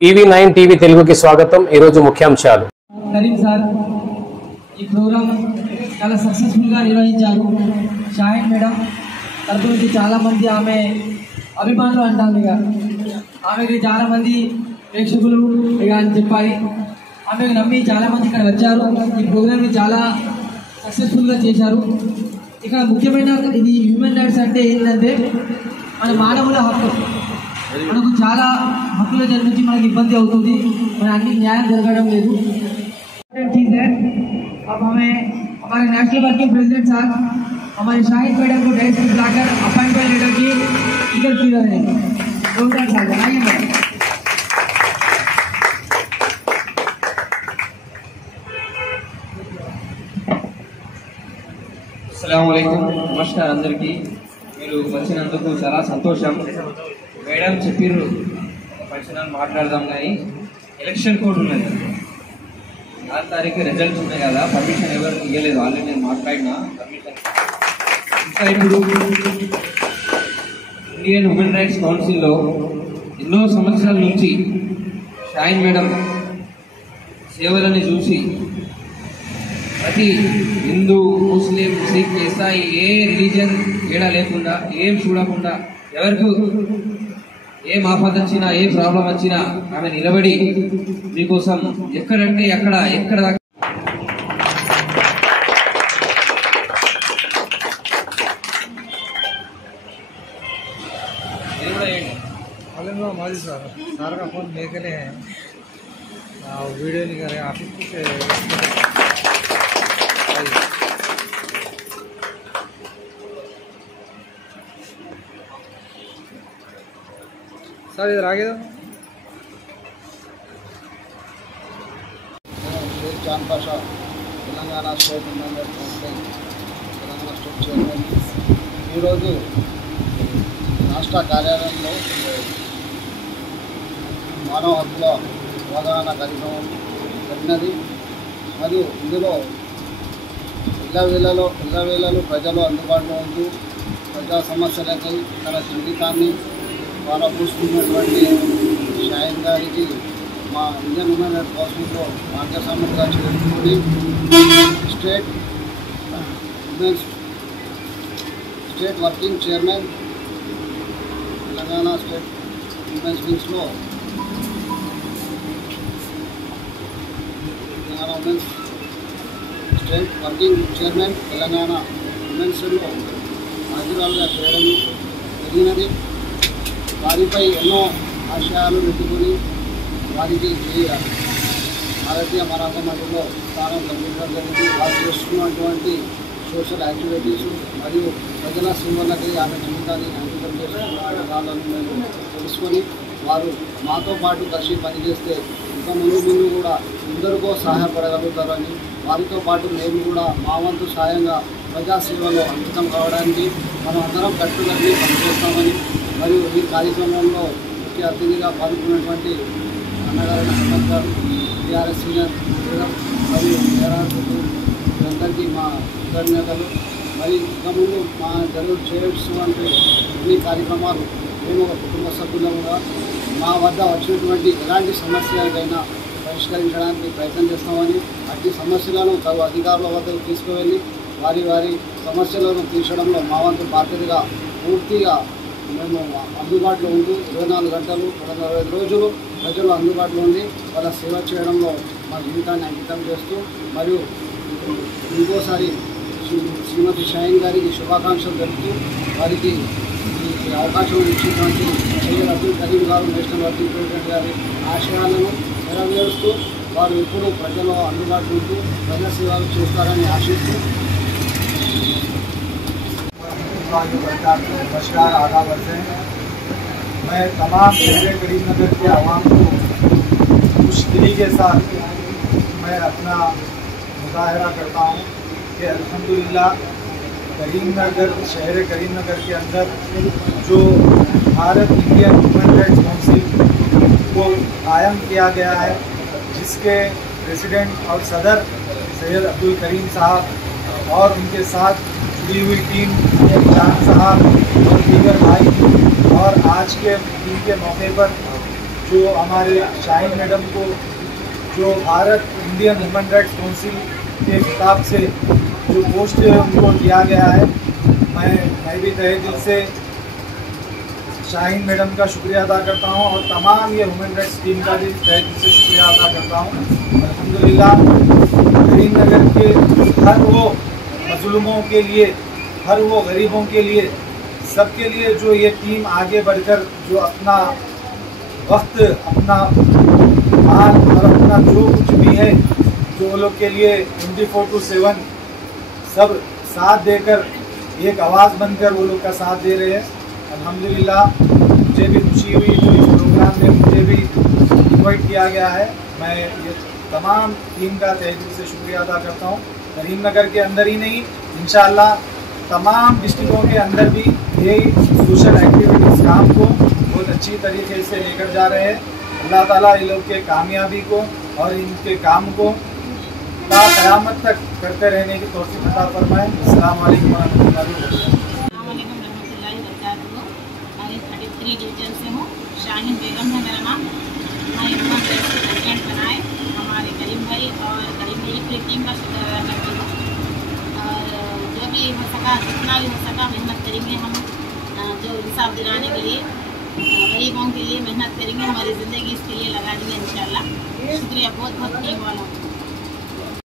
TV9 TV తెలుగుకి స్వాగతం। ఈ రోజు ముఖ్యాంశాలు। కరీం సార్ ఈ ప్రోగ్రామ్ చాలా సక్సెస్ఫుల్ గా నిర్వహించారు। షాహిన్ మేడం తరపు నుంచి చాలా మంది ఆమె అభిమానులు అంటారు, ఇక ఆమెకి చాలా మంది ప్రేక్షకులు ఇక అని చెప్పాలి। ఆమెకు నమ్మి చాలా మంది ఇక్కడ వచ్చారు। ఈ ప్రోగ్రామ్ని చాలా సక్సెస్ఫుల్గా చేశారు। ఇక్కడ ముఖ్యమైన ఇది హ్యూమన్ రైట్స్ అంటే ఏంటంటే మన మానవుల హక్కు, మనకు చాలా హక్కుల నుంచి మనకు ఇబ్బంది అవుతుంది, మన అన్ని న్యాయం జరగడం లేదు। अब हमें हमारे नेशनल वर्किंग प्रेसिडेंट साहब हमारे शाहिद मैडम को डायरेक्ट बुलाकर अपॉइंटमेंट लेटर की टिकट की रहे हैं। आइए मैडम। अस्सलामुअलैकुम, नमस्कार अंदरिकी। మీరు వచ్చినందుకు చాలా సంతోషం। మేడం చెప్పిర్రు పర్సనల్ మాట్లాడదాం, కానీ ఎలక్షన్ కోడ్ ఉన్నది, 4 తారీఖు రిజల్ట్స్ ఉన్నాయి కదా, పర్మిషన్ ఎవరు ఇవ్వలేదు, ఆల్రెడీ నేను మాట్లాడినా పర్మిషన్। ఇంకా ఇప్పుడు ఇండియన్ హ్యూమన్ రైట్స్ కౌన్సిల్లో ఎన్నో సంవత్సరాల నుంచి షాహిన్ మేడం సేవలని చూసి ప్రతి హిందూ, ముస్లిం, సిక్, ఇసాయి ఏ రిలీజియన్ తేడా లేకుండా, ఏం చూడకుండా, ఎవరికి ఏం ఆపద వచ్చినా, ఏ ప్రాబ్లం వచ్చినా ఆమె నిలబడి మీకోసం ఎక్కడంటే ఎక్కడ దాకా माजी सर का फोन लेके हैं, वीडियो नहीं कर रहे आप से। सर इधर आगे जान Pasha Telangana state member council Telangana state chairman ఈరోజు రాష్ట్ర కార్యాలయంలో మానవ హక్కుల అవగాహన కార్యక్రమం జరిగినది। మరియు ఇందులో ఇళ్ళవేళలో ప్రజలు అందుబాటులో ఉంటూ ప్రజా సమస్యలకై తన జీవితాన్ని పారపోసుకున్నటువంటి షాహిన్ గారికి మా ఇండియన్ హ్యూమన్ రైట్స్ కౌన్సిల్లో భాగస్వాములుగా చేరుకుని state working chairman Telangana state women's వింగ్స్లో Telangana women's state working chairman Telangana ఉమెన్స్లో హాజరుగా చేయడం జరిగినది। వారిపై ఎన్నో ఆశయాలు పెట్టుకుని వారికి భారతీయ మరాఠా మండలిలో స్థానం కల్పించడం జరిగింది। వారు చేస్తున్నటువంటి సోషల్ యాక్టివిటీస్ మరియు ప్రజల సేవలకి ఆమె జీవితాన్ని అంకితం చేస్తున్న తెలుసుకొని వారు మాతో పాటు కలిసి పనిచేస్తే ఇంకా ముందు కూడా అందరికీ సహాయపడగలుగుతారని, వారితో పాటు మేము కూడా మా వంతు సాయంగా ప్రజాసేవలో అంకితం కావడానికి మనం అందరం కట్టుబడి పనిచేస్తామని, మరియు ఈ కార్యక్రమంలో ముఖ్య అతిథిగా పాల్గొన్నటువంటి అన్నగారి అహ్మద్ గారు, టీఆర్ఎస్ సీనియర్ లీడర్ మరియు అందరికీ మా కృతజ్ఞతలు। మరి ఇక ముందు మా చేస్తున్నటువంటి అన్ని కార్యక్రమాలు మేము ఒక కుటుంబ సభ్యులుగా మా వద్ద వచ్చినటువంటి ఎలాంటి సమస్యలకైనా పరిష్కరించడానికి ప్రయత్నం చేస్తామని, అట్టి సమస్యలను తగు అధికారుల వద్దకు తీసుకువెళ్ళి వారి సమస్యలను తీర్చడంలో మా వంతు బాధ్యతగా పూర్తిగా మేము అందుబాటులో ఉంటూ 24 గంటలు 120 రోజులు ప్రజలు అందుబాటులో ఉండి వాళ్ళ సేవ చేయడంలో మా జీవితాన్ని అంకితం చేస్తూ, మరియు ఇంకోసారి శ్రీమతి షాహిన్ గారికి శుభాకాంక్షలు తెలుపుతూ వారికి ఈ అవకాశం ఇచ్చినటువంటి సయ్యద్ అబ్దుల్ కరీం గారు, నేషనల్ వర్కింగ్ ప్రెసిడెంట్ గారి ఆశయాలను నెరవేరుస్తూ వారు ఎప్పుడూ ప్రజల్లో అందుబాటులో ఉంటూ ప్రజా సేవలు చేస్తారని ఆశిస్తూ नमस्कार, आदाब हैं। मैं तमाम शहर करीमनगर के आवाम को खुश दिली के साथ मैं अपना मुजाहरा करता हूँ कि अल्हम्दुलिल्लाह करीमनगर, शहर करीमनगर के अंदर जो Bharat Indian human rights council को कायम किया गया है, जिसके प्रेसिडेंट और सदर सैयद अब्दुल करीम साहब और उनके साथ जुड़ी हुई टीम जान साहब और दीगर भाई, और आज के दिन के मौके पर जो हमारे शाहीन मैडम को जो Bharat Indian human rights council के हिसाब से जो पोस्ट उनको दिया गया है, मैं भी तहे दिल से शाहीन मैडम का शुक्रिया अदा करता हूं और तमाम ये ह्यूमन राइट्स टीम का भी तहे दिल से शुक्रिया अदा करता हूं। अल्हम्दुलिल्लाह करीमनगर के हर वो मजलूमों के लिए, हर वो गरीबों के लिए, सबके लिए जो ये टीम आगे बढ़कर जो अपना वक्त, अपना माल और अपना जो कुछ भी है, जो वो लोग के लिए 24/7 सब साथ देकर एक आवाज़ बनकर वो लोग का साथ दे रहे हैं। अल्हम्दुलिल्लाह मुझे भी खुशी हुई जो इस प्रोग्राम में मुझे भी इन्वाइट किया गया है। मैं ये तमाम टीम का तहे दिल से शुक्रिया अदा करता हूँ। करीमनगर के अंदर ही नहीं, इंशाअल्लाह तमाम डिस्ट्रिक्टों के अंदर भी यही सोशल एक्टिविटीज़ काम को बहुत अच्छी तरीके से लेकर जा रहे हैं। अल्लाह ताला इन लोग के कामयाबी को और इनके काम को क़यामत तक करते रहने की तौफ़ीक़ अता फरमाएं। अस्सलाम वालेकुम रहमतुल्लाहि व बरकातहू। मैं 33 डिवीजन से हूँ। शाहीन बेगम है मेरा नाम। मैं ह्यूमन राइट्स के प्रेसिडेंट बनाए हमारे करीम भाई और करीम भाई पूरी टीम का शुक्र अदा करती हूँ। और जो भी हो सका, जितना भी हो सका मेहनत करेंगे हम, जो इंसाफ दिलाने के लिए, गरीबों के लिए मेहनत करेंगे। हमारी ज़िंदगी इसके लिए लगा देंगे इंशाल्लाह। शुक्रिया बहुत बहुत टीम वालों।